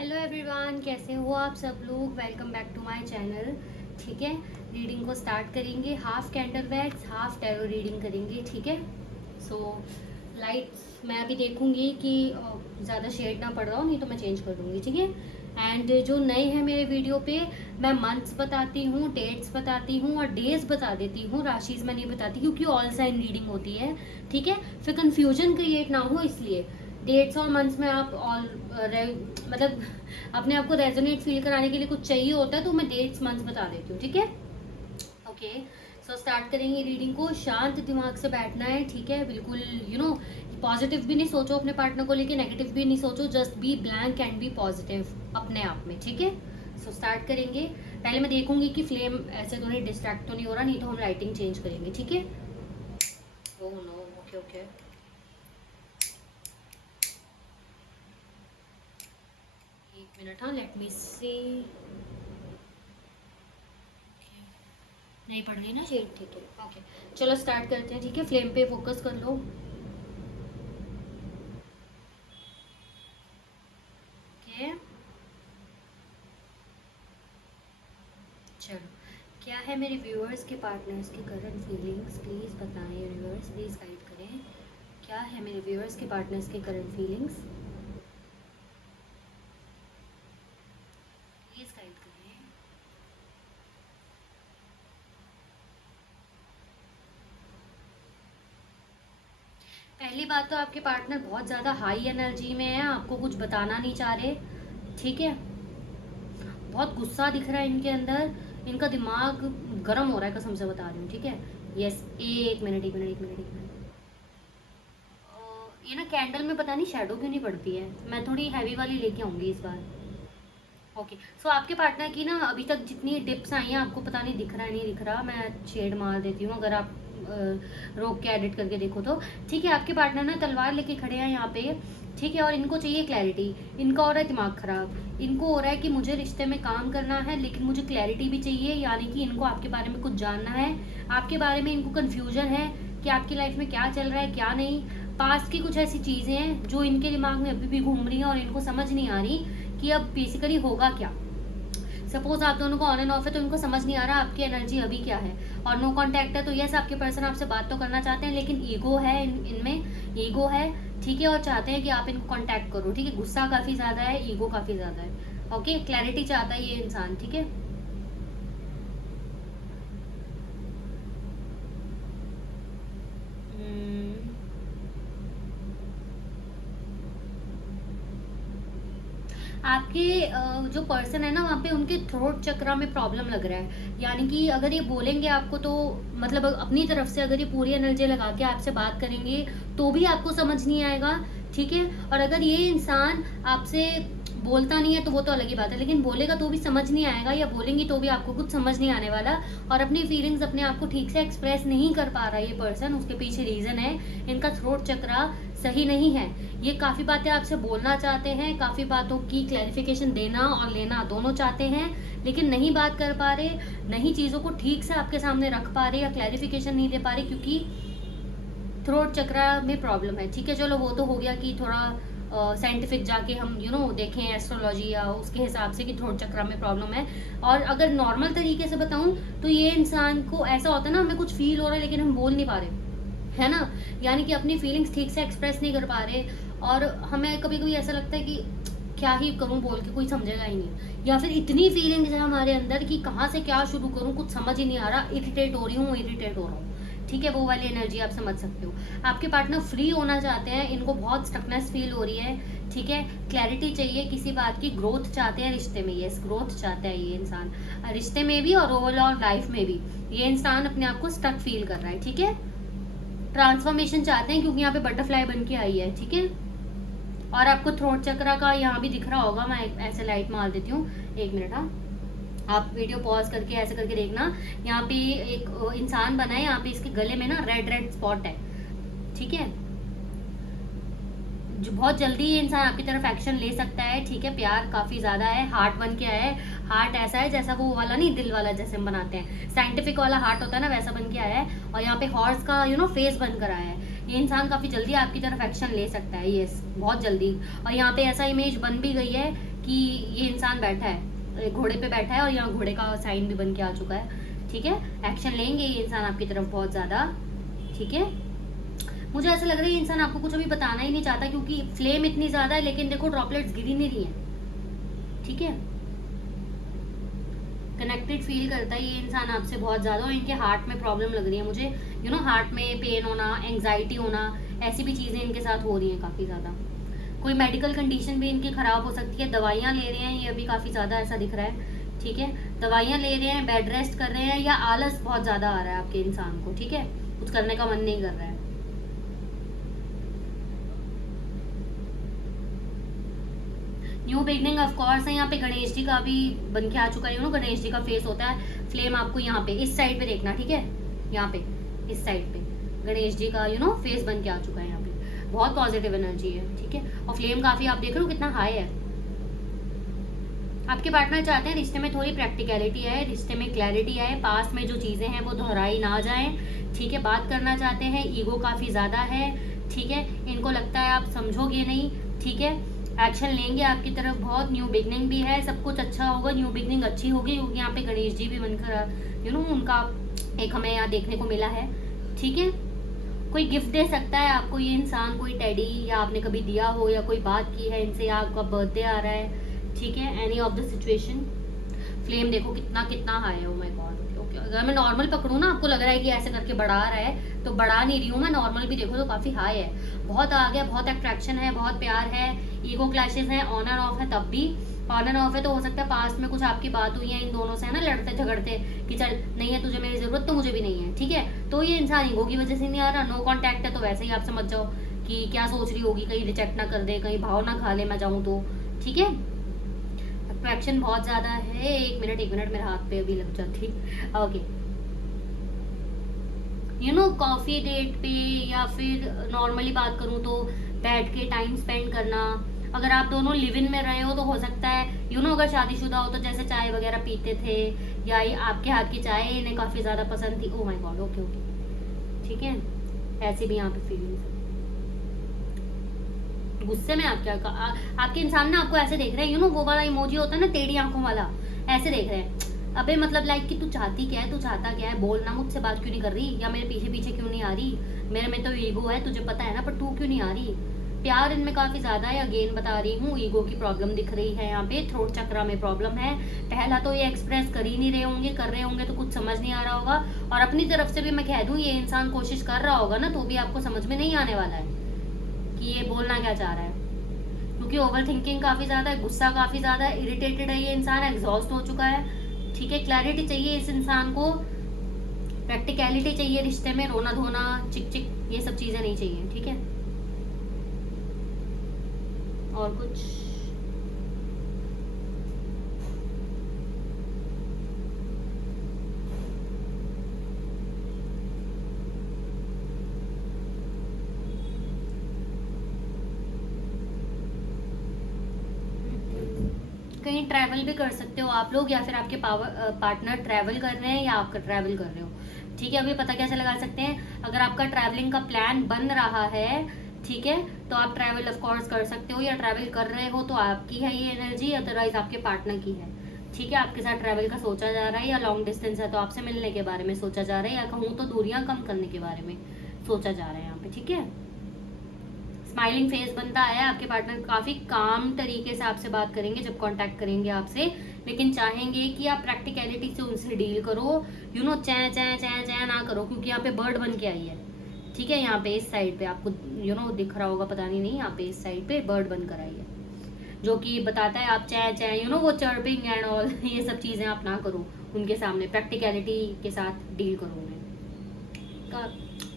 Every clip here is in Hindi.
हेलो एवरीवन, कैसे हो आप सब लोग। Welcome back to my channel. ठीक है, रीडिंग को स्टार्ट करेंगे। Half candle bags, half tarot reading करेंगे। ठीक है, सो लाइट्स मैं अभी देखूंगी कि ज़्यादा शेड ना पड़ रहा हो, नहीं तो मैं चेंज कर दूंगी। ठीक है, एंड जो नए हैं मेरे वीडियो पे, मैं मंथ्स बताती हूँ, डेट्स बताती हूँ और डेज बता देती हूँ। राशिज मैं नहीं बताती क्योंकि ऑल साइन रीडिंग होती है। ठीक है, फिर कंफ्यूजन क्रिएट ना हो, इसलिए डेट्स और मंथ्स में आप ऑल मतलब अपने आप को रेजोनेट फील कराने के लिए कुछ चाहिए होता है, तो मैं डेट्स मंथ्स बता देती हूँ। ठीक है, ओके। सो स्टार्ट करेंगे रीडिंग को। शांत दिमाग से बैठना है। ठीक है, बिल्कुल पॉजिटिव भी नहीं सोचो अपने पार्टनर को लेके, नेगेटिव भी नहीं सोचो, just be blank and be positive अपने आप में। ठीक है, सो स्टार्ट करेंगे। पहले मैं देखूंगी कि फ्लेम ऐसे तो नहीं डिस्ट्रैक्ट तो नहीं हो रहा, नहीं तो हम राइटिंग चेंज करेंगे। ठीक है, ओह नो, ओके ओके। एक मिनट, हाँ, लेट मी सी। नहीं पड़ रही ना शेड, ठीक है, ओके। चलो स्टार्ट करते हैं। ठीक है, फ्लेम पे फोकस कर लो। ओके, चलो। क्या है मेरे व्यूअर्स के पार्टनर्स की करंट फीलिंग्स, प्लीज़ बताएं यूनिवर्स, प्लीज़ गाइड करें। क्या है मेरे व्यूअर्स के पार्टनर्स के करंट फीलिंग्स, प्लीज़ गाइड करें। पहली बात तो आपके पार्टनर बहुत ज़्यादा हाई एनर्जी में है, आपको कुछ बताना नहीं चाह रहे। ठीक है, बहुत गुस्सा दिख रहा है इनके अंदर, इनका दिमाग गर्म हो रहा है, कसम से बता रही हूँ। ठीक है, यस। एक मिनट एक मिनट एक मिनट एक मिनट। ये ना कैंडल में पता नहीं शेडो क्यों नहीं पड़ती है, मैं थोड़ी हैवी वाली लेके आऊंगी इस बार। ओके, सो आपके पार्टनर की ना अभी तक जितनी टिप्स आई हैं, आपको पता नहीं दिख रहा है नहीं दिख रहा, मैं शेड मार देती हूँ अगर आप रोक के एडिट करके देखो तो। ठीक है, आपके पार्टनर ना तलवार लेके खड़े हैं यहाँ पे। ठीक है, और इनको चाहिए क्लैरिटी। इनका हो रहा है दिमाग खराब, इनको हो रहा है कि मुझे रिश्ते में काम करना है लेकिन मुझे क्लैरिटी भी चाहिए, यानी कि इनको आपके बारे में कुछ जानना है। आपके बारे में इनको कन्फ्यूजन है कि आपकी लाइफ में क्या चल रहा है क्या नहीं। पास्ट की कुछ ऐसी चीज़ें हैं जो इनके दिमाग में अभी भी घूम रही हैं और इनको समझ नहीं आ रही कि अब बेसिकली होगा क्या। सपोज आप दोनों को ऑन एंड ऑफ है तो इनको समझ नहीं आ रहा आपकी एनर्जी अभी क्या है। और नो कांटेक्ट है तो यस, आपके पर्सन आपसे बात तो करना चाहते हैं लेकिन ईगो है इनमें, ईगो है। ठीक है, और चाहते हैं कि आप इनको कांटेक्ट करो। ठीक है, गुस्सा काफी ज्यादा है, ईगो काफी ज्यादा है। ओके, क्लैरिटी चाहता है ये इंसान। ठीक है, आपके जो पर्सन है ना वहाँ पे उनके थ्रोट चक्रा में प्रॉब्लम लग रहा है, यानी कि अगर ये बोलेंगे आपको तो मतलब अपनी तरफ से अगर ये पूरी एनर्जी लगा के आपसे बात करेंगे तो भी आपको समझ नहीं आएगा। ठीक है, और अगर ये इंसान आपसे बोलता नहीं है तो वो तो अलग ही बात है, लेकिन बोलेगा तो भी समझ नहीं आएगा, या बोलेंगी तो भी आपको कुछ समझ नहीं आने वाला। और अपनी फीलिंग्स अपने आप को ठीक से एक्सप्रेस नहीं कर पा रहा ये पर्सन, उसके पीछे रीजन है इनका थ्रोट चक्रा सही नहीं है। ये काफी बातें आपसे बोलना चाहते हैं, काफी बातों की क्लैरिफिकेशन देना और लेना दोनों चाहते हैं, लेकिन नहीं बात कर पा रहे, नहीं चीजों को ठीक से आपके सामने रख पा रहे या क्लैरिफिकेशन नहीं दे पा रहे क्योंकि थ्रोट चक्रा में प्रॉब्लम है। ठीक है, चलो वो तो हो गया कि थोड़ा साइंटिफिक जाके हम देखें एस्ट्रोलॉजी या उसके हिसाब से कि थ्रोट चक्रा में प्रॉब्लम है। और अगर नॉर्मल तरीके से बताऊं तो ये इंसान को ऐसा होता है ना, हमें कुछ फील हो रहा है लेकिन हम बोल नहीं पा रहे, है ना, यानी कि अपनी फीलिंग्स ठीक से एक्सप्रेस नहीं कर पा रहे। और हमें कभी कभी ऐसा लगता है कि क्या ही करूं बोल के, कोई समझेगा ही नहीं, या फिर इतनी फीलिंग्स है हमारे अंदर कि कहाँ से क्या शुरू करूं, कुछ समझ ही नहीं आ रहा, इरिटेट हो रही हूँ इरिटेट हो रहा हूँ। ठीक है, वो वाली एनर्जी आप समझ सकते हो। आपके पार्टनर फ्री होना चाहते हैं, इनको बहुत स्टकनेस फील हो रही है। ठीक है, क्लैरिटी चाहिए किसी बात की, ग्रोथ चाहते हैं रिश्ते में, यस ग्रोथ चाहता है ये इंसान, रिश्ते में भी और ओवरऑल लाइफ में भी। ये इंसान अपने आप को स्टक फील कर रहा है। ठीक है, ट्रांसफॉर्मेशन चाहते हैं क्योंकि यहाँ पे बटरफ्लाई बन के आई है। ठीक है, और आपको थ्रोट चक्रा का यहाँ भी दिख रहा होगा, मैं ऐसे लाइट मार देती हूँ, एक मिनट। हाँ, आप वीडियो पॉज करके ऐसे करके देखना, यहाँ पे एक इंसान बना है, यहाँ पे इसके गले में ना रेड रेड स्पॉट है। ठीक है, जो बहुत जल्दी ये इंसान आपकी तरफ एक्शन ले सकता है। ठीक है, प्यार काफी ज्यादा है, हार्ट बन के आया है। हार्ट ऐसा है जैसा वो वाला नहीं, दिल वाला जैसे हम बनाते हैं, साइंटिफिक वाला हार्ट होता है ना, वैसा बन के आया है। और यहाँ पे हॉर्स का फेस बनकर आया है। ये इंसान काफी जल्दी आपकी तरफ एक्शन ले सकता है, यस बहुत जल्दी। और यहाँ पे ऐसा इमेज बन भी गई है कि ये इंसान बैठा है, घोड़े पे बैठा है और यहाँ घोड़े का साइन भी बन के आ चुका है। ठीक है, एक्शन लेंगे ये इंसान आपकी तरफ बहुत ज्यादा। ठीक है, मुझे ऐसा लग रहा है ये इंसान आपको कुछ अभी बताना ही नहीं चाहता, क्योंकि फ्लेम इतनी ज्यादा है लेकिन देखो ड्रॉपलेट्स गिर ही नहीं रही है। ठीक है, कनेक्टेड फील करता है ये इंसान आपसे बहुत ज्यादा, और इनके हार्ट में प्रॉब्लम लग रही है मुझे, यू नो हार्ट में पेन होना, एंग्जाइटी होना, ऐसी भी चीजें इनके साथ हो रही हैं काफी ज्यादा। कोई मेडिकल कंडीशन भी इनकी खराब हो सकती है, दवाइयाँ ले रहे हैं ये अभी काफी ज्यादा ऐसा दिख रहा है। ठीक है, दवाइयाँ ले रहे हैं, बेड रेस्ट कर रहे हैं, या आलस बहुत ज्यादा आ रहा है आपके इंसान को। ठीक है, कुछ करने का मन नहीं कर रहा है। न्यू बिगनिंग ऑफ कोर्स है, यहाँ पे गणेश जी का भी बन के आ चुका है, यू नो गणेश जी का फेस होता है। फ्लेम आपको यहाँ पे इस साइड पे देखना, ठीक है, यहाँ पे इस साइड पे गणेश जी का यू नो फेस बन के आ चुका है यहाँ पे। बहुत पॉजिटिव एनर्जी है। ठीक है, और फ्लेम काफी आप देख रहे हो कितना हाई है। आपके पार्टनर चाहते हैं रिश्ते में थोड़ी प्रैक्टिकलिटी आए, रिश्ते में क्लैरिटी आए, पास में जो चीजें हैं वो दोहराई ना जाए। ठीक है, बात करना चाहते हैं, ईगो काफी ज्यादा है। ठीक है, इनको लगता है आप समझोगे नहीं। ठीक है, एक्शन लेंगे आपकी तरफ बहुत। न्यू बिगनिंग भी है, सब कुछ अच्छा होगा, न्यू बिगनिंग अच्छी होगी, क्योंकि यहाँ पे गणेश जी भी बनकर यू नो उनका एक हमें यहाँ देखने को मिला है। ठीक है, कोई गिफ्ट दे सकता है आपको ये इंसान, कोई टेडी, या आपने कभी दिया हो, या कोई बात की है इनसे, या आपका बर्थडे आ रहा है। ठीक है, any of the situation. Flame देखो कितना कितना हाई है, ओ माय गॉड। ओके, अगर मैं नॉर्मल पकड़ूँ ना, आपको लग रहा है कि ऐसे करके बढ़ा रहा है, तो बढ़ा नहीं रही हूँ मैं, नॉर्मल भी देखो तो काफी हाई है, बहुत आ गया, बहुत अट्रैक्शन है, बहुत प्यार है। ईगो क्लैशेस है, ऑन एंड ऑफ है, तब भी ऑन एंड ऑफ है तो हो सकता है पास्ट में कुछ आपकी बात हुई है इन दोनों से, है ना, लड़ते झगड़ते कि चल नहीं है तुझे मेरी जरूरत तो मुझे भी नहीं है। ठीक है, तो ये इंसान ईगो की वजह से नहीं आ रहा, नो कॉन्टैक्ट है, तो वैसे ही आप समझ जाओ कि क्या सोच रही होगी, कहीं रिजेक्ट ना कर दे, कहीं भाव ना खा ले मैं जाऊँ तो। ठीक है, अट्रैक्शन बहुत ज्यादा है। एक मिनट मेरे हाथ पे अभी लग जाती। Okay, you know coffee date पे, या फिर नॉर्मली बात करूँ तो बैठ के टाइम स्पेंड करना। अगर आप दोनों लिव इन में रहे हो तो हो सकता है यू नो अगर शादीशुदा हो तो जैसे चाय वगैरह पीते थे, या ये आपके हाथ की चाय इन्हें काफी ज्यादा पसंद थी। Oh my God, okay okay, ठीक है, ऐसी भी यहाँ पे फीलिंग्स। गुस्से में आप क्या आपके इंसान ना आपको ऐसे देख रहे हैं, यू नो वो वाला इमोजी होता है ना टेढ़ी आंखों वाला, ऐसे देख रहे हैं। अबे मतलब लाइक कि तू चाहती क्या है, तू चाहता क्या है, बोलना, मुझसे बात क्यों नहीं कर रही, या मेरे पीछे पीछे क्यों नहीं आ रही, मेरे में तो ईगो है तुझे पता है ना, पर तू क्यों नहीं आ रही। प्यार इनमें काफी ज्यादा है, अगेन बता रही हूँ, ईगो की प्रॉब्लम दिख रही है यहाँ पे, थ्रोट चक्रा में प्रॉब्लम है। पहला तो ये एक्सप्रेस कर ही नहीं रहे होंगे, कर रहे होंगे तो कुछ समझ नहीं आ रहा होगा, और अपनी तरफ से भी मैं कह दूं ये इंसान कोशिश कर रहा होगा ना, तो भी आपको समझ में नहीं आने वाला है कि ये बोलना क्या चाह रहा है, क्योंकि ओवर थिंकिंग काफी ज्यादा है, गुस्सा काफी ज्यादा है, इरिटेटेड है ये इंसान, एग्जॉस्ट हो चुका है। ठीक है, क्लैरिटी चाहिए इस इंसान को, प्रैक्टिकलिटी चाहिए रिश्ते में, रोना धोना चिक चिक ये सब चीजें नहीं चाहिए। ठीक है, और कुछ कहीं ट्रैवल भी कर सकते हो आप लोग, या फिर आपके पार्टनर ट्रैवल कर रहे हैं या आपका ट्रैवल कर रहे हो। ठीक है, अभी पता कैसे लगा सकते हैं, अगर आपका ट्रैवलिंग का प्लान बन रहा है, ठीक है, तो आप ट्रैवल ऑफ कोर्स कर सकते हो, या ट्रैवल कर रहे हो तो आपकी है ये एनर्जी, अदरवाइज आपके पार्टनर की है। ठीक है, आपके साथ ट्रैवल का सोचा जा रहा है, या लॉन्ग डिस्टेंस है तो आपसे मिलने के बारे में सोचा जा रहा है, या कहूँ तो दूरियां कम करने के बारे में सोचा जा रहा है यहाँ पे। ठीक है, स्माइलिंग फेस बनता है, आपके पार्टनर काफी काम तरीके से आपसे बात करेंगे जब कांटेक्ट करेंगे आपसे, लेकिन चाहेंगे कि आप प्रैक्टिकलिटी से उनसे डील करो, यू नो चै चै चै चै ना करो, क्योंकि यहाँ पे बर्ड बन के आई है। ठीक है, यहाँ पे इस साइड पे आपको यू नो दिख रहा होगा, पता नहीं, यहाँ पे इस साइड पे बर्ड बनकर आई है, जो कि बताता है आप चै चै यू नो वो चर्पिंग एंड ऑल ये सब चीजें आप ना करो उनके सामने, प्रैक्टिकलिटी के साथ डील करो उन्हें।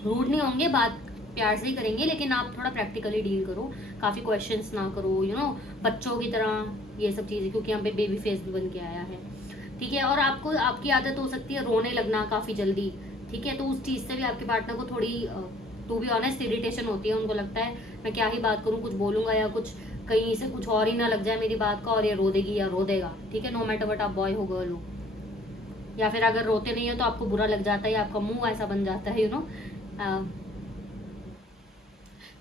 रूड नहीं होंगे, बात प्यार से ही करेंगे, लेकिन आप थोड़ा प्रैक्टिकली डील करो, काफी क्वेश्चंस ना करो, यू नो बच्चों की तरह ये सब चीजें, क्योंकि यहाँ पे बेबी फेस भी बन के आया है। ठीक है, और आपको आपकी आदत हो सकती है रोने लगना काफी जल्दी। ठीक है, तो उस चीज से भी आपके पार्टनर को थोड़ी टू बी ऑनेस्ट इरिटेशन होती है, उनको लगता है मैं क्या ही बात करूँ, कुछ बोलूंगा या कुछ कहीं से कुछ और ही ना लग जाए मेरी बात का, और ये रो देगी या रो देगा। ठीक है, नो मैटर वट आप बॉय हो गर्ल हो, या फिर अगर रोते नहीं हो तो आपको बुरा लग जाता है, आपका मुंह ऐसा बन जाता है, यू नो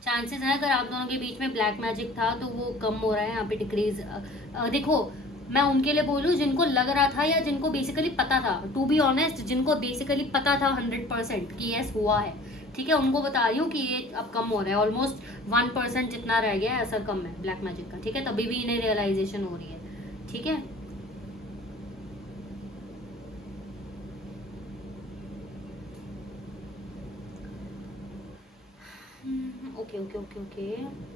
चांसेस है अगर आप दोनों के बीच में ब्लैक मैजिक था तो वो कम हो रहा है यहाँ पे, डिक्रीज। देखो, मैं उनके लिए बोलूँ जिनको लग रहा था या जिनको बेसिकली पता था, टू बी ऑनेस्ट, जिनको बेसिकली पता था 100% कि यस हुआ है, ठीक है, उनको बता रही हूँ कि ये अब कम हो रहा है, ऑलमोस्ट 1% जितना रह गया है असर कम है ब्लैक मैजिक का, ठीक है, तभी भी इन्हें रियलाइजेशन हो रही है, ठीक है। Okay okay okay okay.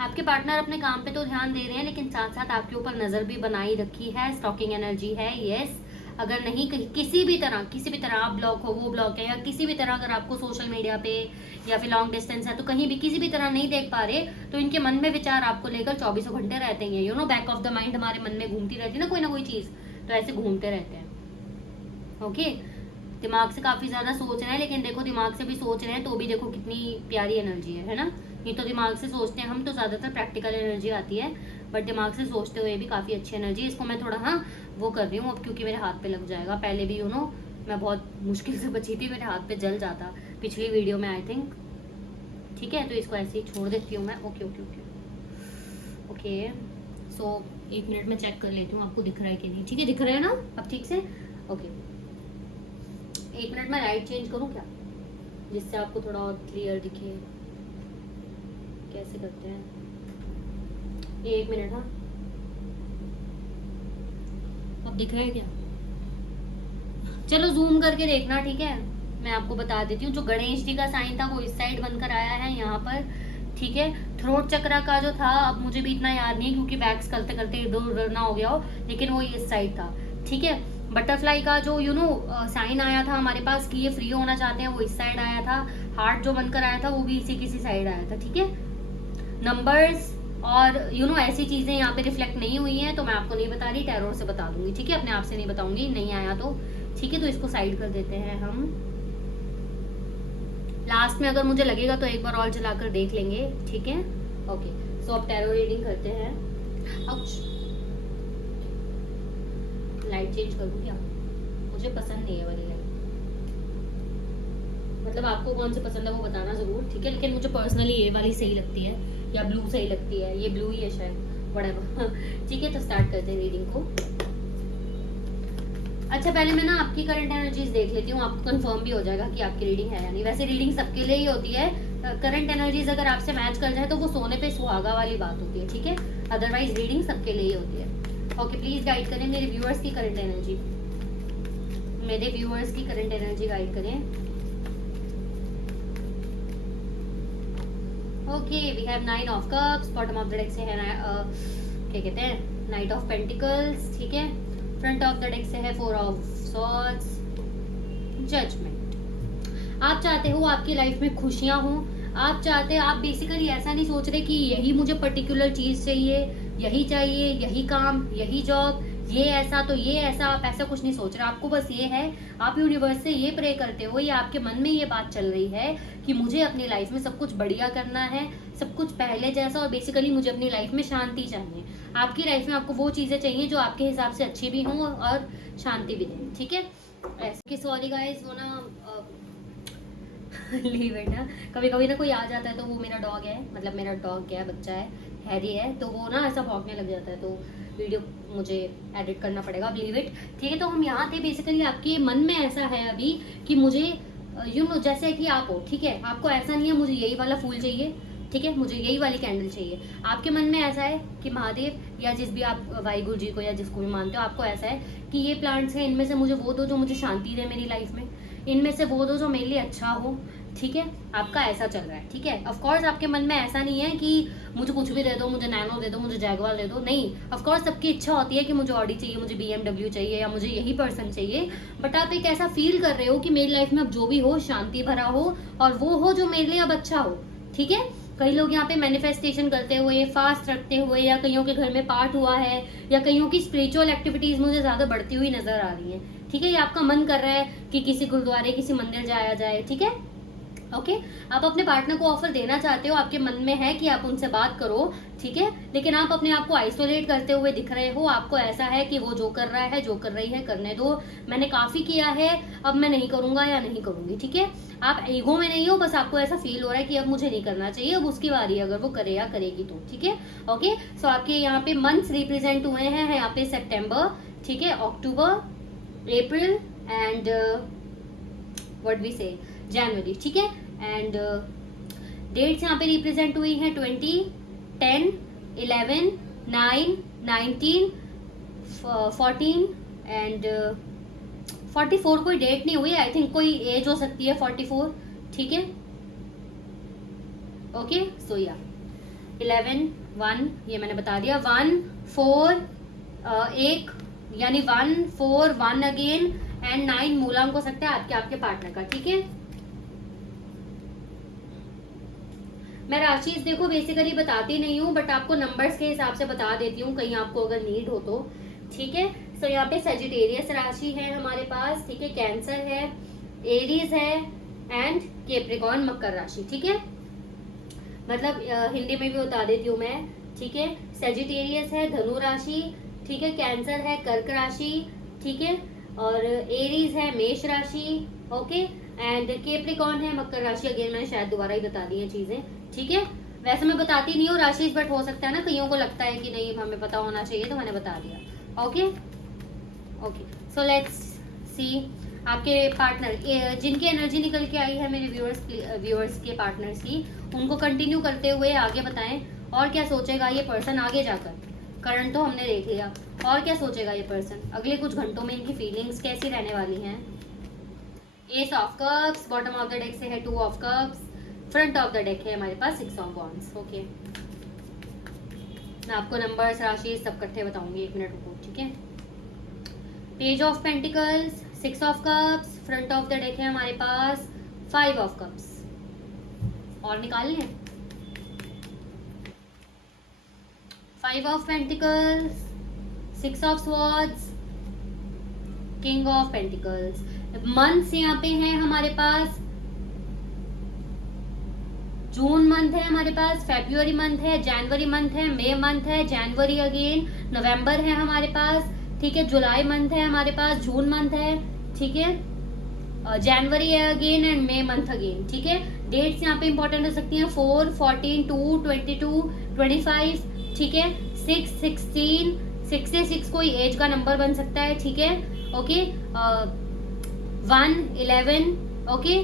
आपके पार्टनर अपने काम पे तो ध्यान दे रहे हैं, लेकिन साथ साथ आपके ऊपर नजर भी बनाई रखी है, स्टॉकिंग एनर्जी है, यस। अगर नहीं किसी भी तरह आप ब्लॉक हो, वो ब्लॉक है, या किसी भी तरह अगर आपको सोशल मीडिया पे या फिर लॉन्ग डिस्टेंस है तो कहीं भी किसी भी तरह नहीं देख पा रहे, तो इनके मन में विचार आपको लेकर 24 घंटे रहते हैं, you know, back of the mind हमारे मन में घूमती रहती है ना कोई चीज, तो ऐसे घूमते रहते हैं। ओके, दिमाग से काफी ज्यादा सोच रहे हैं, लेकिन देखो दिमाग से भी सोच रहे हैं तो भी देखो कितनी प्यारी एनर्जी है ना। ये तो दिमाग से सोचते हैं हम तो ज्यादातर प्रैक्टिकल एनर्जी आती है, बट दिमाग से सोचते हुए भी काफी अच्छी एनर्जी। इसको मैं थोड़ा वो कर रही हूँ अब, क्योंकि मेरे हाथ पे लग जाएगा। पहले भी मैं बहुत मुश्किल से बची थी, मेरे हाथ पे जल जाता पिछली वीडियो में आई थिंक, ठीक है, तो इसको ऐसे ही छोड़ देती हूँ मैं। Okay okay okay okay. So 1 minute में चेक कर लेती हूँ आपको दिख रहा है कि नहीं, ठीक है, दिख रहा है ना अब ठीक से। ओके, 1 मिनट में लाइट चेंज करूँ क्या, जिससे आपको थोड़ा और क्लियर दिखे। कैसे करते हैं, 1 मिनट। हाँ, अब दिख रहा है क्या? चलो जूम करके देखना, ठीक है, मैं आपको बता देती हूँ। जो गणेश जी का साइन था वो इस साइड बनकर आया है यहाँ पर, ठीक है। थ्रोट चक्रा का जो था, अब मुझे भी इतना याद नहीं क्योंकि वैक्स करते करते इधर उधर ना हो गया हो, लेकिन वो इस साइड था, ठीक है। बटरफ्लाई का जो साइन आया था हमारे पास कि ये फ्री होना चाहते हैं, वो इस साइड आया था। हार्ट जो बनकर आया था वो भी इसी किसी साइड आया था, ठीक है। नंबर्स और ऐसी चीजें यहाँ पे रिफ्लेक्ट नहीं हुई हैं, तो मैं आपको नहीं बता रही, टैरो से बता दूंगी, ठीक है, अपने आप से नहीं बताऊंगी, नहीं आया तो, ठीक है। तो इसको साइड कर देते हैं हम। लास्ट में अगर मुझे लगेगा तो एक बार और जलाकर देख लेंगे, ठीक है। ओके, सो अब टैरो रीडिंग करते हैं। लाइट चेंज करूँ क्या? मुझे पसंद नहीं है वाली लाइट, मतलब आपको कौन सी पसंद है वो बताना जरूर, ठीक है, लेकिन मुझे पर्सनली ये वाली सही लगती है, या ब्लू सही लगती है, ये ब्लू ही है शायद, व्हाटएवर, ठीक है। तो स्टार्ट करते हैं रीडिंग को। अच्छा, पहले मैं ना आपकी करंट एनर्जीज देख लेती हूँ, आपको कंफर्म भी हो जाएगा कि आपकी रीडिंग है या नहीं। वैसे रीडिंग सबके लिए ही होती है, करंट एनर्जीज अगर आपसे मैच कर जाए तो वो सोने पे सुहागा वाली बात होती है, ठीक है, अदरवाइज रीडिंग सबके लिए ही होती है। ओके, प्लीज गाइड करें मेरे व्यूअर्स की करंट एनर्जी, मेरे व्यूअर्स की करंट एनर्जी गाइड करें। Okay, we have 9 of cups, bottom of the deck से है क्या कहते हैं, नाइट ऑफ पेंटिकल्स, ठीक है। फ्रंट ऑफ द डेक से है 4 ऑफ सॉर्ड्स, जजमेंट। आप चाहते हो आपकी लाइफ में खुशियां हो, आप चाहते हैं, आप बेसिकली ऐसा नहीं सोच रहे कि यही मुझे पर्टिकुलर चीज चाहिए, यही चाहिए, यही काम, यही जॉब, ये ऐसा तो ये ऐसा, आप ऐसा कुछ नहीं सोच रहे। आपको बस ये है, आप यूनिवर्स से ये प्रे करते हो, या आपके मन में ये बात चल रही है कि मुझे अपनी लाइफ में सब कुछ बढ़िया करना है, सब कुछ पहले जैसा, और बेसिकली मुझे अपनी लाइफ में शांति चाहिए। आपकी लाइफ में आपको वो चीजें चाहिए जो आपके हिसाब से अच्छी भी हों और शांति भी दें, ठीक है। ऐसे सॉरी गाइस, वो ना लीव इट ना, कभी कभी ना कोई आ जाता है, तो वो मेरा डॉग है, मतलब मेरा डॉग क्या है, बच्चा है, हैरी है, तो वो ना ऐसा भौंकने लग जाता है, तो वीडियो मुझे एडिट करना पड़ेगा, अब लीव इट, ठीक है। तो हम यहाँ थे, बेसिकली आपके मन में ऐसा है अभी कि मुझे जैसे कि आप हो, ठीक है, आपको ऐसा नहीं है मुझे यही वाला फूल चाहिए, ठीक है, मुझे यही वाली कैंडल चाहिए। आपके मन में ऐसा है कि महादेव या जिस भी आप वाहिगुरु जी को या जिसको भी मानते हो, आपको ऐसा है कि ये प्लांट्स हैं, इनमें से मुझे वो दो जो मुझे शांति दे मेरी लाइफ में, इनमें से वो दो जो मेरे लिए अच्छा हो, ठीक है। आपका ऐसा चल रहा है, ठीक है। ऑफ कोर्स आपके मन में ऐसा नहीं है कि मुझे कुछ भी दे दो, मुझे नैनो दे दो, मुझे जैगवार दे दो, नहीं। ऑफ कोर्स सबकी इच्छा होती है कि मुझे ऑडी चाहिए, मुझे BMW चाहिए, या मुझे यही पर्सन चाहिए, बट आप एक ऐसा फील कर रहे हो कि मेरी लाइफ में अब जो भी हो शांति भरा हो, और वो हो जो मेरे लिए अब अच्छा हो, ठीक है। कई लोग यहाँ पे मैनिफेस्टेशन करते हुए, फास्ट रखते हुए, या कईयों के घर में पाठ हुआ है, या कईयों की स्पिरिचुअल एक्टिविटीज मुझे ज्यादा बढ़ती हुई नजर आ रही है, ठीक है। ये आपका मन कर रहा है कि किसी गुरुद्वारे, किसी मंदिर जाया जाए, ठीक है। ओके आप अपने पार्टनर को ऑफर देना चाहते हो, आपके मन में है कि आप उनसे बात करो, ठीक है, लेकिन आप अपने आप को आइसोलेट करते हुए दिख रहे हो। आपको ऐसा है कि वो जो कर रहा है, जो कर रही है, करने दो, मैंने काफी किया है, अब मैं नहीं करूंगा या नहीं करूंगी, ठीक है। आप ईगो में नहीं हो, बस आपको ऐसा फील हो रहा है कि अब मुझे नहीं करना चाहिए, अब उसकी बारी है, अगर वो करे या करेगी तो, ठीक है। ओके सो आपके यहाँ पे मंथ्स रिप्रेजेंट हुए हैं यहाँ पे सितंबर, ठीक है, अक्टूबर, अप्रैल एंड व्हाट वी से जनवरी, ठीक है। एंड डेट्स यहाँ पे रिप्रेजेंट हुई हैं 20, 10, 11, 9, 19, 14 एंड 44 कोई डेट नहीं हुई, आई थिंक कोई एज हो सकती है 44, ठीक है। ओके सो या 11, 1 ये मैंने बता दिया, 1, 4 एक यानी 1, 4, 1 अगेन एंड 9 मूलांक हो सकता है आपके पार्टनर का, ठीक है। मैं राशि देखो बेसिकली बताती नहीं हूँ, बट आपको नंबर्स के हिसाब से बता देती हूँ, कहीं आपको अगर नीड हो तो, ठीक है। सो यहाँ पे सेजिटेरियस राशि है हमारे पास, ठीक है, कैंसर है, एरीज है एंड कैप्रिकॉर्न मकर राशि, ठीक है। मतलब हिंदी में भी बता देती हूँ मैं, ठीक है। सेजिटेरियस है धनु राशि, ठीक है, कैंसर है कर्क राशि, ठीक है, और एरीज है मेष राशि, ओके, एंड कैप्रिकॉर्न है मकर राशि। अगेन मैंने शायद दोबारा ही बता दी है चीजें, ठीक है। वैसे मैं बताती नहीं हूँ राशि, बट हो सकता है ना कईयों को लगता है कि नहीं हमें पता होना चाहिए, तो मैंने बता दिया, okay okay. So let's see आपके पार्टनर जिनकी एनर्जी निकल के आई है मेरे व्यूअर्स के पार्टनर्स की, उनको कंटिन्यू करते हुए आगे बताएं और क्या सोचेगा ये पर्सन आगे जाकर। करंट तो हमने देख लिया, और क्या सोचेगा ये पर्सन अगले कुछ घंटों में, इनकी फीलिंग्स कैसी रहने वाली हैं। S of cups, bottom of the deck से है 2 of cups, front of the deck है हमारे पास 6 ऑफ वॉन्ड्स, ओके। मैं आपको नंबर्स राशि सब इकट्ठे बताऊंगी, 1 मिनट रुको, ठीक है। Page of pentacles, 6 of cups, front of the deck है हमारे पास 5 ऑफ कप्स, और निकाल लें 5 of pentacles, 6 of swords, king of pentacles. Months यहाँ पे हैं हमारे पास, जून मंथ है हमारे पास, फेब्रुअरी मंथ है, जनवरी मंथ है, मई मंथ है, जनवरी अगेन, नवंबर है हमारे पास, ठीक है, जुलाई मंथ है हमारे पास, जून मंथ है, ठीक है, जनवरी है again and May month again, ठीक है। डेट्स यहाँ पे इंपॉर्टेंट हो सकती हैं 4, 14, 2, 22, 25, ठीक है, 6, 16, 6 से 6 कोई एज का नंबर बन सकता है, ठीक है, ओके, 1, 11, ओके,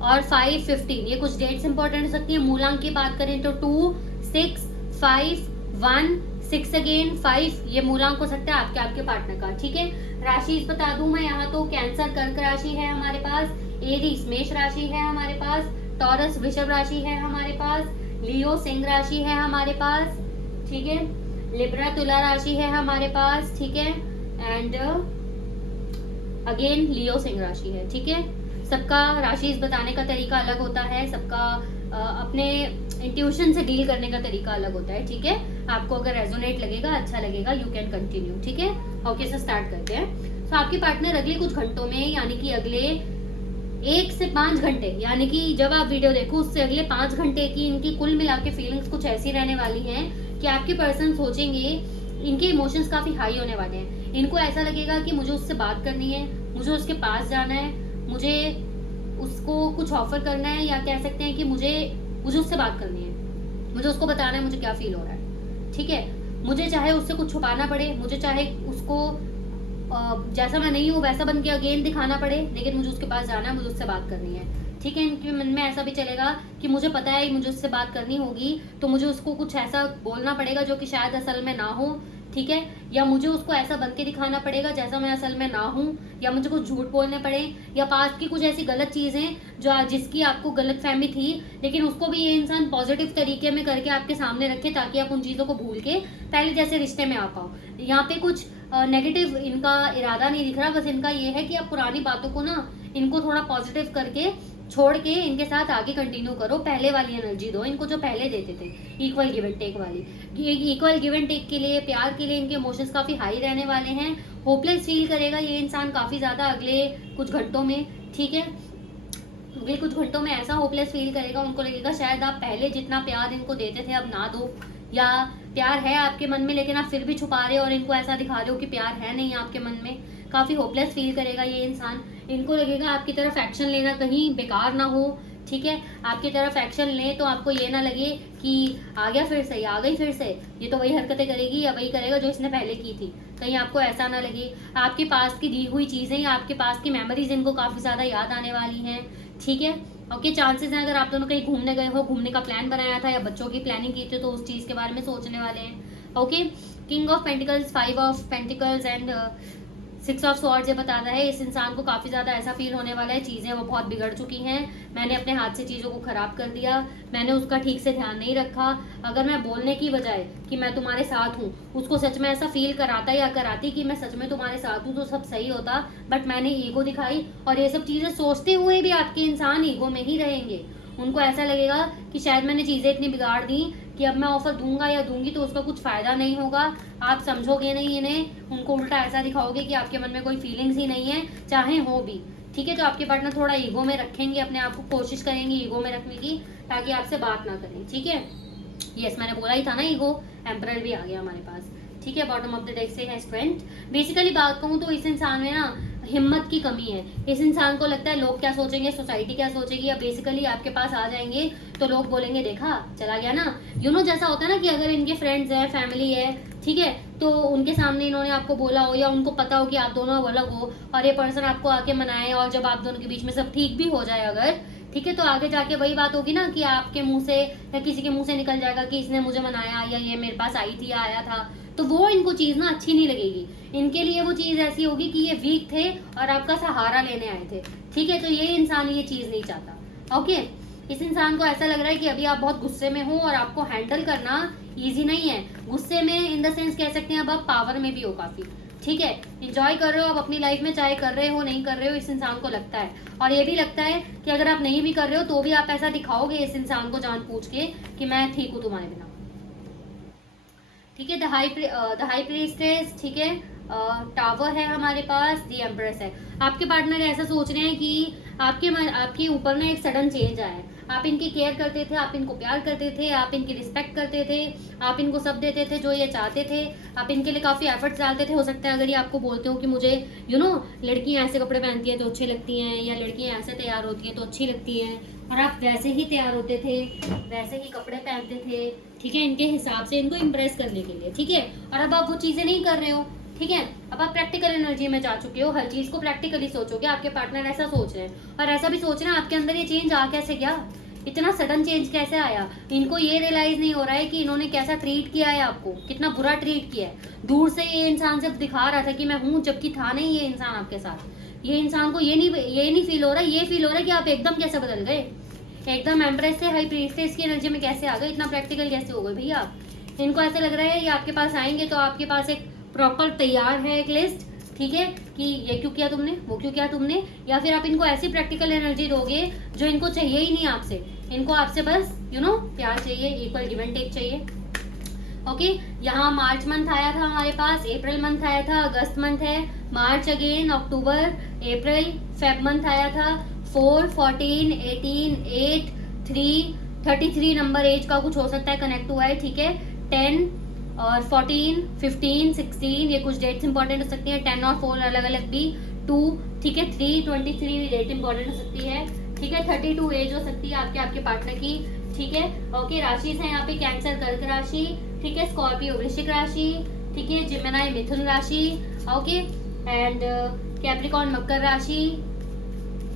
और 5, 15 ये कुछ डेट्स इंपॉर्टेंट हो सकती है। मूलांक की बात करें तो 2, 6, 5, 1, 6 अगेन 5 ये मूलांक हो सकता है आपके पार्टनर का, ठीक है। राशि बता दूं मैं यहाँ तो कैंसर कर्क राशि है हमारे पास, एरीज मेष राशि है हमारे पास, टॉरस वृषभ राशि है हमारे पास, लियो सिंह राशि है हमारे पास, ठीक है, लिब्रा तुला राशि है हमारे पास, ठीक है, एंड अगेन लियो सिंह राशि है, ठीक है। सबका राशि बताने का तरीका अलग होता है, सबका अपने इंट्यूशन से डील करने का तरीका अलग होता है, ठीक है। आपको अगर रेजोनेट लगेगा, अच्छा लगेगा, यू कैन कंटिन्यू, ठीक है। ओके सो स्टार्ट करते हैं। तो आपके पार्टनर अगले कुछ घंटों में, यानी कि अगले 1 से 5 घंटे, यानी कि जब आप वीडियो देखो उससे अगले 5 घंटे की इनकी कुल मिला के फीलिंग्स कुछ ऐसी रहने वाली हैं कि आपके पर्सन सोचेंगे, इनके इमोशंस काफी हाई होने वाले हैं। इनको ऐसा लगेगा कि मुझे उससे बात करनी है, मुझे उसके पास जाना है, मुझे उसको कुछ ऑफर करना है, या कह सकते हैं कि मुझे उससे बात करनी है, मुझे उसको बताना है मुझे क्या फील हो रहा है, ठीक है। मुझे चाहे उससे कुछ छुपाना पड़े, मुझे चाहे उसको जैसा मैं नहीं हूँ वैसा बन के अगेन दिखाना पड़े, लेकिन मुझे उसके पास जाना है, मुझे उससे बात करनी है, ठीक है। इनके मन में ऐसा भी चलेगा कि मुझे पता है मुझे उससे बात करनी होगी, तो मुझे उसको कुछ ऐसा बोलना पड़ेगा जो कि शायद असल में ना हो, ठीक है, या मुझे उसको ऐसा बन के दिखाना पड़ेगा जैसा मैं असल में ना हूँ, या मुझे कुछ झूठ बोलने पड़े, या पास्ट की कुछ ऐसी गलत चीजें जो जिसकी आपको गलत फहमी थी, लेकिन उसको भी ये इंसान पॉजिटिव तरीके में करके आपके सामने रखे, ताकि आप उन चीजों को भूल के पहले जैसे रिश्ते में आ पाओ। यहाँ पे कुछ नेगेटिव इनका इरादा नहीं दिख रहा, बस इनका ये है कि आप पुरानी बातों को ना, इनको थोड़ा पॉजिटिव करके छोड़ के इनके साथ आगे कंटिन्यू करो, पहले वाली एनर्जी दो इनको जो पहले देते थे, इक्वल गिव एंड टेक वाली। इक्वल गिव एंड टेक के लिए, प्यार के लिए इनके इमोशंस काफी हाई रहने वाले हैं। होपलेस फील करेगा ये इंसान काफी ज्यादा अगले कुछ घंटों में, ठीक है। अगले कुछ घंटों में ऐसा होपलेस फील करेगा, उनको लगेगा शायद आप पहले जितना प्यार इनको देते थे अब ना दो, या प्यार है आपके मन में लेकिन आप फिर भी छुपा रहे हो और इनको ऐसा दिखा रहे हो कि प्यार है नहीं आपके मन में। काफ़ी होपलेस फील करेगा ये इंसान। इनको लगेगा आपकी तरफ एक्शन लेना कहीं बेकार ना हो, ठीक है। आपकी तरफ एक्शन लें तो आपको ये ना लगे कि आ गया फिर से, आ गई फिर से, ये तो वही हरकतें करेगी या वही करेगा जो इसने पहले की थी, कहीं आपको ऐसा ना लगे। आपके पास की दी हुई चीज़ें या आपके पास की मेमोरीज इनको काफ़ी ज़्यादा याद आने वाली हैं, ठीक है। ओके, चांसेस हैं अगर आप दोनों कहीं घूमने गए हो, घूमने का प्लान बनाया था या बच्चों की प्लानिंग की थी तो उस चीज़ के बारे में सोचने वाले हैं। Okay, king of pentacles, 5 of pentacles and 6 of swords ये बताता है इस इंसान को काफ़ी ज़्यादा ऐसा फील होने वाला है, चीज़ें वो बहुत बिगड़ चुकी हैं, मैंने अपने हाथ से चीज़ों को ख़राब कर दिया, मैंने उसका ठीक से ध्यान नहीं रखा। अगर मैं बोलने की बजाय कि मैं तुम्हारे साथ हूँ, उसको सच में ऐसा फील कराता या कराती कि मैं सच में तुम्हारे साथ हूँ तो सब सही होता, बट मैंने ईगो दिखाई। और ये सब चीज़ें सोचते हुए भी आपके इंसान ईगो में ही रहेंगे। उनको ऐसा लगेगा कि शायद मैंने चीज़ें इतनी बिगाड़ दी कि अब मैं ऑफर दूंगा या दूंगी तो उसका कुछ फ़ायदा नहीं होगा, आप समझोगे नहीं इन्हें। उनको उल्टा ऐसा दिखाओगे कि आपके मन में कोई फीलिंग्स ही नहीं है, चाहे हो भी, ठीक है। तो आपके पार्टनर थोड़ा ईगो में रखेंगे अपने आप को, कोशिश करेंगे ईगो में रखने की ताकि आपसे बात ना करें, ठीक है। यस, मैंने बोला ही था ना ईगो, एम्परर भी आ गया हमारे पास, ठीक है। बॉटम ऑफ द डेक से है स्ट्रेंथ। बेसिकली बात कहूँ तो इस इंसान में ना हिम्मत की कमी है। इस इंसान को लगता है लोग क्या सोचेंगे, सोसाइटी क्या सोचेगी, या बेसिकली आपके पास आ जाएंगे तो लोग बोलेंगे देखा चला गया ना, जैसा होता है ना कि अगर इनके फ्रेंड्स हैं, फैमिली है, ठीक है, तो उनके सामने इन्होंने आपको बोला हो या उनको पता हो कि आप दोनों अलग हो और ये पर्सन आपको आके मनाए और जब आप दोनों के बीच में सब ठीक भी हो जाए अगर, ठीक है, तो आगे जाके वही बात होगी ना कि आपके मुंह से या किसी के मुंह से निकल जाएगा कि इसने मुझे मनाया या ये मेरे पास आई थी या आया था, तो वो इनको चीज़ ना अच्छी नहीं लगेगी। इनके लिए वो चीज़ ऐसी होगी कि ये वीक थे और आपका सहारा लेने आए थे, ठीक है। तो ये इंसान ये चीज़ नहीं चाहता। ओके, इस इंसान को ऐसा लग रहा है कि अभी आप बहुत गुस्से में हो और आपको हैंडल करना ईजी नहीं है। गुस्से में इन द सेंस कह सकते हैं अब आप पावर में भी हो काफ़ी, ठीक है। इंजॉय कर रहे हो आप अपनी लाइफ में, चाहे कर रहे हो नहीं कर रहे हो, इस इंसान को लगता है। और ये भी लगता है कि अगर आप नहीं भी कर रहे हो तो भी आप ऐसा दिखाओगे इस इंसान को जानबूझ के कि मैं ठीक हूँ तुम्हारे बिना, ठीक है। द हाई प्रीस्टेस, ठीक है। टावर है हमारे पास, द एम्प्रेस है। आपके पार्टनर ऐसा सोच रहे हैं कि आपके ऊपर ना एक सडन चेंज आया है। आप इनकी केयर करते थे, आप इनको प्यार करते थे, आप इनकी रिस्पेक्ट करते थे, आप इनको सब देते थे जो ये चाहते थे, आप इनके लिए काफ़ी एफर्ट्स डालते थे। हो सकता है अगर ये आपको बोलते हो कि मुझे लड़कियां ऐसे कपड़े पहनती हैं तो अच्छी लगती हैं, या लड़कियां ऐसे तैयार होती हैं तो अच्छी लगती हैं, और आप वैसे ही तैयार होते थे, वैसे ही कपड़े पहनते थे, ठीक है, इनके हिसाब से इनको इम्प्रेस करने के लिए, ठीक है। और अब आप वो चीज़ें नहीं कर रहे हो, ठीक है। अब आप प्रैक्टिकल एनर्जी में जा चुके हो, हर चीज़ को प्रैक्टिकली सोचोगे। आपके पार्टनर ऐसा सोच रहे हैं और ऐसा भी सोच रहे हैं आपके अंदर ये चेंज आ कैसे गया, इतना सडन चेंज कैसे आया। इनको ये रियलाइज नहीं हो रहा है कि इन्होंने कैसा ट्रीट किया है आपको, कितना बुरा ट्रीट किया है। दूर से ये इंसान सिर्फ दिखा रहा था कि मैं हूँ, जबकि था नहीं ये इंसान आपके साथ। ये इंसान को ये नहीं फील हो रहा, ये फील हो रहा है कि आप एकदम कैसे बदल गए, एकदम एम्प्रेस से हाई प्रीस्टेस की एनर्जी में कैसे आ गए, इतना प्रैक्टिकल कैसे हो गए भैया आप। इनको ऐसा लग रहा है ये आपके पास आएंगे तो आपके पास एक प्रॉपर तैयार है एक लिस्ट, ठीक है, कि ये क्यों किया तुमने, वो क्यों किया तुमने, या फिर आप इनको ऐसी प्रैक्टिकल एनर्जी दोगे जो इनको चाहिए ही नहीं आपसे। इनको आपसे बस प्यार चाहिए, इक्वल गिव एंड टेक चाहिए। ओके, यहाँ मार्च मंथ आया था हमारे पास, अप्रैल मंथ आया था, अगस्त मंथ है, मार्च अगेन, अक्टूबर, अप्रैल, फेब मंथ आया था। 4, 14, 18, 8, 3, 33 नंबर एज का कुछ हो सकता है कनेक्ट हुआ है, ठीक है। 10 और 14, 15, 16 ये कुछ डेट्स इंपॉर्टेंट हो सकती है। 10 और 4 अलग अलग भी, 2, ठीक है, 3, 23 डेट इंपॉर्टेंट हो सकती है, ठीक है। 32 एज हो सकती है आपके पार्टनर की, ठीक है। ओके, राशि है यहाँ पे कैंसर कर्क राशि, ठीक है, स्कॉर्पियो वृश्चिक राशि, ठीक है, जिमिनाई मिथुन राशि, ओके, एंड कैप्रिकॉर्न मकर राशि,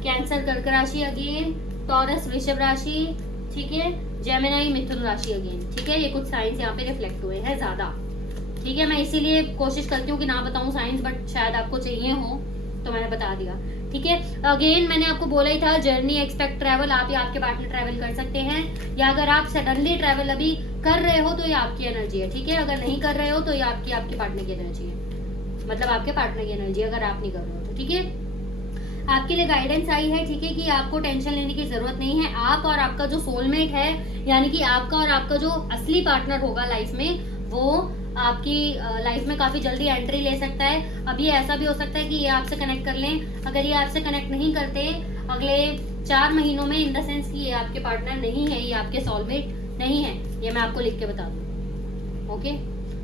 कैंसर कर्क राशि अगेन, टॉरस वृषभ राशि, ठीक है, जेमिनाई मिथुन राशि अगेन, ठीक है। ये कुछ साइंस यहाँ पे रिफ्लेक्ट हुए हैं ज्यादा, ठीक है। मैं इसीलिए कोशिश करती हूँ कि ना बताऊँ साइंस, बट शायद आपको चाहिए हो तो मैंने बता दिया, ठीक है। अगेन मैंने आपको बोला ही था, जर्नी एक्सपेक्ट ट्रैवल, आप या आपके पार्टनर ट्रैवल कर सकते हैं, या अगर आप सडनली ट्रैवल अभी कर रहे हो तो ये आपकी एनर्जी है, ठीक है। अगर नहीं कर रहे हो तो ये आपके पार्टनर की एनर्जी है, मतलब आपके पार्टनर की एनर्जी, अगर आप नहीं कर रहे हो तो, ठीक है। आपके लिए गाइडेंस आई है, ठीक है, कि आपको टेंशन लेने की जरूरत नहीं है। आप और आपका जो सोलमेट है, यानी कि आपका और आपका जो असली पार्टनर होगा लाइफ में, वो आपकी लाइफ में काफी जल्दी एंट्री ले सकता है। अभी ऐसा भी हो सकता है कि ये आपसे कनेक्ट कर लें। अगर ये आपसे कनेक्ट नहीं करते, अगले 4 महीनों में, इन द सेंस कि ये आपके पार्टनर नहीं है, ये आपके सोलमेट नहीं है, ये मैं आपको लिख के बता दूं। ओके,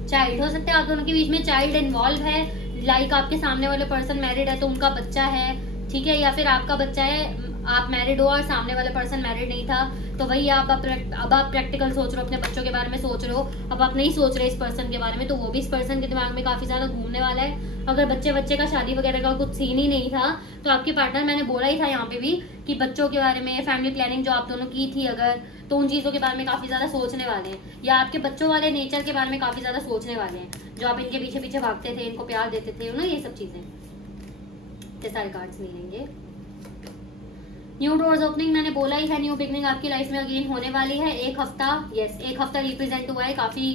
चाइल्ड हो सकता है आप दोनों के बीच में चाइल्ड इन्वॉल्व है, लाइक आपके सामने वाले पर्सन मैरिड है तो उनका बच्चा है, ठीक है, या फिर आपका बच्चा है, आप मैरिड हो और सामने वाला पर्सन मैरिड नहीं था, तो वही अब आप प्रैक्टिकल सोच रहे हो, अपने बच्चों के बारे में सोच रहे हो, अब आप नहीं सोच रहे इस पर्सन के बारे में, तो वो भी इस पर्सन के दिमाग में काफी ज्यादा घूमने वाला है। अगर बच्चे का शादी वगैरह का कुछ सीन ही नहीं था तो आपके पार्टनर, मैंने बोला ही था यहाँ पे भी कि बच्चों के बारे में, फैमिली प्लानिंग जो आप दोनों की थी अगर, तो उन चीजों के बारे में काफी ज्यादा सोचने वाले हैं, या आपके बच्चों वाले नेचर के बारे में काफी ज्यादा सोचने वाले हैं, जो आप इनके पीछे पीछे भागते थे, इनको प्यार देते थे ना, ये सब चीजें, ये सारे कार्ड्स मिलेंगे। न्यू डोर्स ओपनिंग मैंने बोला ही है, न्यू बिगनिंग आपकी लाइफ में अगेन होने वाली है। एक हफ्ता, यस, एक हफ्ता रिप्रेजेंट हुआ है काफी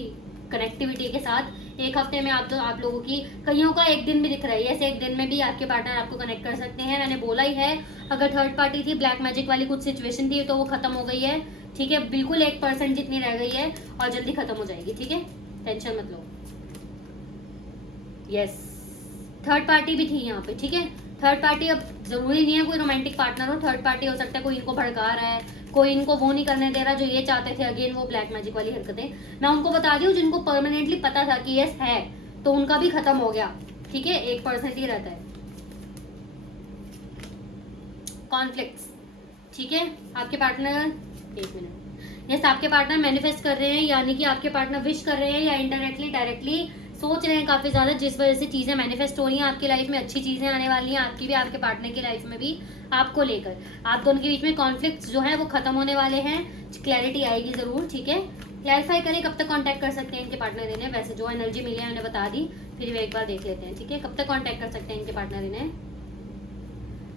कनेक्टिविटी के साथ। एक हफ्ते में आप लोगों की, कईयों का एक दिन भी दिख रहा है, ऐसे एक दिन में भी आपके पार्टनर आपको कनेक्ट कर सकते हैं। मैंने बोला ही है, अगर थर्ड पार्टी थी, ब्लैक मैजिक वाली कुछ सिचुएशन थी, तो वो खत्म हो गई है, ठीक है, बिल्कुल 1% जितनी रह गई है और जल्दी खत्म हो जाएगी, ठीक है, टेंशन मत लो। यस, थर्ड पार्टी भी थी यहाँ पे, ठीक है। थर्ड पार्टी अब जरूरी नहीं है कोई रोमांटिक पार्टनर हो, थर्ड पार्टी हो सकता है कोई इनको भड़का रहा है, कोई इनको वो नहीं करने दे रहा जो ये चाहते थे, अगेन वो ब्लैक मैजिक वाली हरकतें। मैं उनको बता दी हूँ जिनको परमानेंटली पता था कि यस है, तो उनका भी खत्म हो गया, ठीक है, 1% ही रहता है। कॉन्फ्लिक्ट्स, ठीक है, आपके पार्टनर, एक मिनट, यस, आपके पार्टनर मैनिफेस्ट कर रहे हैं, यानी कि आपके पार्टनर विश कर रहे हैं या इनडायरेक्टली डायरेक्टली सोच रहे हैं काफी ज्यादा, जिस वजह से चीजें मैनिफेस्ट हो रही हैं आपकी लाइफ में, अच्छी चीजें आने वाली हैं आपकी भी, आपके पार्टनर की लाइफ में भी, आपको लेकर। आप दोनों के बीच में कॉन्फ्लिक्ट्स जो है वो खत्म होने वाले हैं, क्लैरिटी आएगी जरूर, ठीक है। क्लैरिफाई करें कब तक कांटेक्ट कर सकते हैं इनके पार्टनर इन्हें, वैसे जो एनर्जी मिली है मैंने बता दी, फिर एक बार देख लेते हैं, ठीक है, कब तक कॉन्टेक्ट कर सकते हैं इनके पार्टनर इन्हें।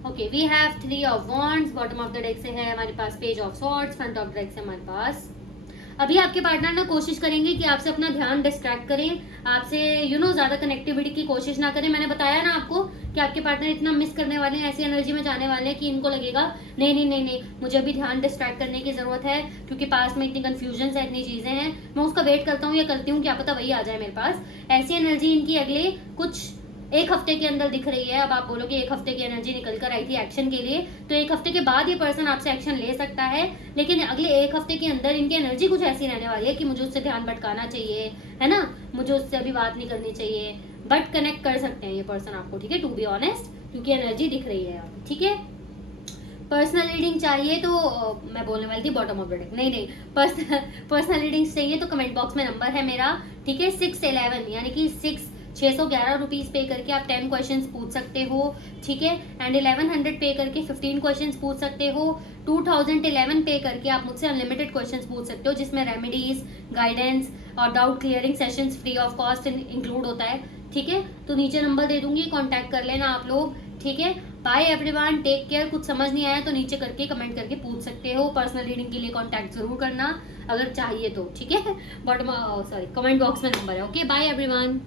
Okay, we have 3 of wands, bottom of the deck से है हमारे पास page of swords, front of the deck से हमारे पास। अभी आपके पार्टनर ना कोशिश करेंगे कि आपसे अपना ध्यान डिस्ट्रैक्ट करें, आपसे ज्यादा कनेक्टिविटी की कोशिश ना करें। मैंने बताया ना आपको कि आपके पार्टनर इतना मिस करने वाले हैं, ऐसी एनर्जी में जाने वाले हैं कि इनको लगेगा नहीं नहीं नहीं नहीं, मुझे अभी ध्यान डिस्ट्रैक्ट करने की जरूरत है, क्योंकि पास में इतनी कंफ्यूजन है, इतनी चीजें हैं, मैं उसका वेट करता हूँ या करती हूँ, क्या पता वही आ जाए मेरे पास। ऐसी एनर्जी इनकी अगले कुछ 1 हफ्ते के अंदर दिख रही है। अब आप बोलोगे 1 हफ्ते की एनर्जी निकल कर आई थी एक्शन के लिए, तो 1 हफ्ते के बाद ये पर्सन आपसे एक्शन ले सकता है, लेकिन अगले 1 हफ्ते के अंदर इनकी एनर्जी कुछ ऐसी रहने वाली है कि मुझे उससे ध्यान भटकाना चाहिए, है ना, मुझे उससे अभी बात नहीं करनी चाहिए, बट कनेक्ट कर सकते हैं ये पर्सन आपको, ठीक है, टू बी ऑनेस्ट, क्योंकि एनर्जी दिख रही है यहाँ पे, ठीक है। पर्सनल रीडिंग चाहिए तो मैं बोलने वाली थी बॉटम ऑफ द डेक, नहीं, पर्सनल रीडिंग चाहिए तो कमेंट बॉक्स में नंबर है मेरा, ठीक है, 611 यानी कि 611 रुपीज पे करके आप 10 क्वेश्चंस पूछ सकते हो, ठीक है, एंड 1100 पे करके 15 क्वेश्चंस पूछ सकते हो। 2011 पे करके आप मुझसे अनलिमिटेड क्वेश्चंस पूछ सकते हो, जिसमें रेमेडीज, गाइडेंस और doubt clearing sessions free of cost include होता है, ठीक है। तो नीचे नंबर दे दूंगी, कॉन्टैक्ट कर लेना आप लोग, ठीक है। Bye everyone, take care. कुछ समझ नहीं आया तो नीचे करके कमेंट करके पूछ सकते हो, पर्सनल रीडिंग के लिए कॉन्टैक्ट जरूर करना अगर चाहिए तो, ठीक है, बट सॉरी, कमेंट बॉक्स में नंबर है। Okay, bye everyone.